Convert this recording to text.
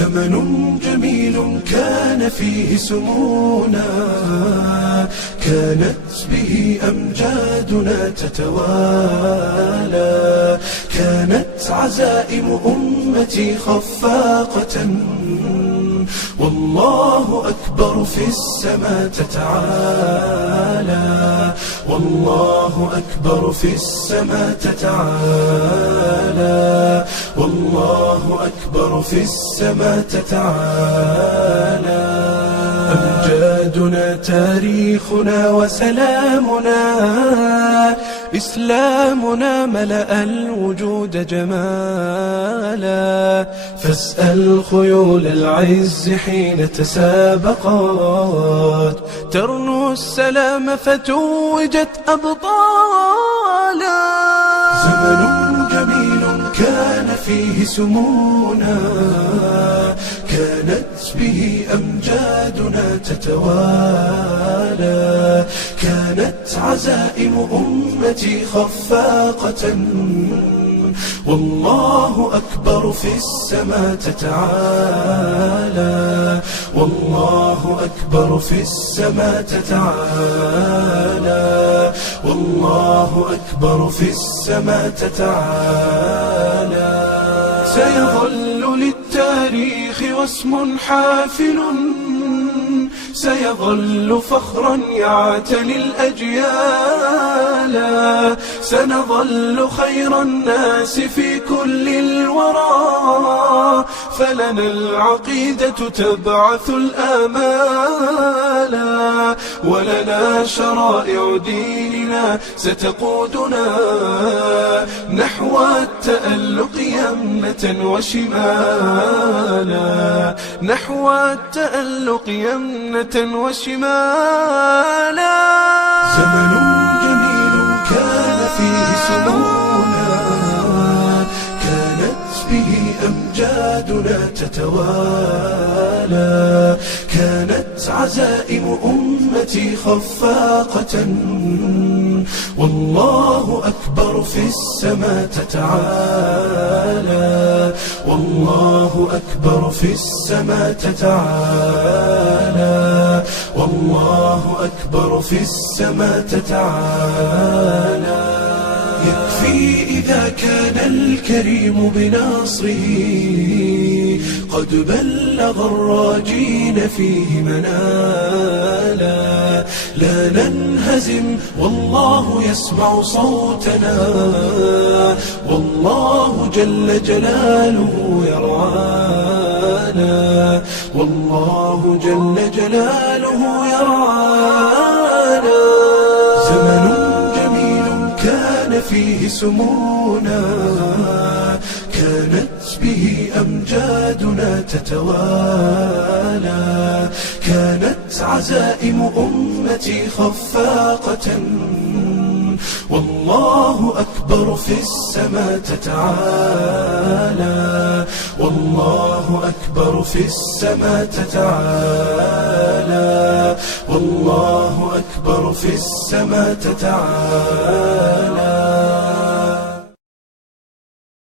زمن جميل كان فيه سمونا، كانت به أمجادنا تتوالى، كانت عزائم أمتي خفاقة، والله أكبر في السماء تتعالى، والله أكبر في السماء تتعالى، والله أكبر في السماء تتعالى. أمجادنا تاريخنا وسلامنا، إسلامنا ملأ الوجود جمالا، فاسأل خيول العز حين تسابقت، ترنو السلام فتوجت أبطالا. زمن جميل كان فيه سمونا، كانت به أمجادنا تتوالى، كانت عزائم أمتي خفاقة، والله أكبر في السماء تتعالى، والله أكبر في السماء تتعالى، والله أكبر في السماء تتعالى. سيظل للتاريخ واسم حافل، سيظل فخرا يعتلي الأجيال، سنظل خير الناس في كل الورى، فلنا العقيدة تبعث الآمال، ولنا شرائع ديننا ستقودنا نحو التألق يمنة وشمالا، نحو التألق يمنة وشمالا. زمن جميل كان فيه سمونا، كانت به أمجادنا تتوالى، كانت عزائم أمتي خفاقة، والله أكبر في السماء تتعالى، والله أكبر في السماء تتعالى، والله أكبر في السماء تتعالى. يكفي إذا كان الكريم بناصره قد بلغ الراجين فيه منالا، لا ننهزم والله يسمع صوتنا، والله جل جلاله يرعانا، والله جل جلاله يرعانا. زمن جميل كان فيه سمونا، كانت به أمجادنا تتوالى، كانت عزائم أمتي خفاقة، والله أكبر في السماء تتعالى، والله أكبر في السماء تتعالى، والله أكبر في السماء تتعالى.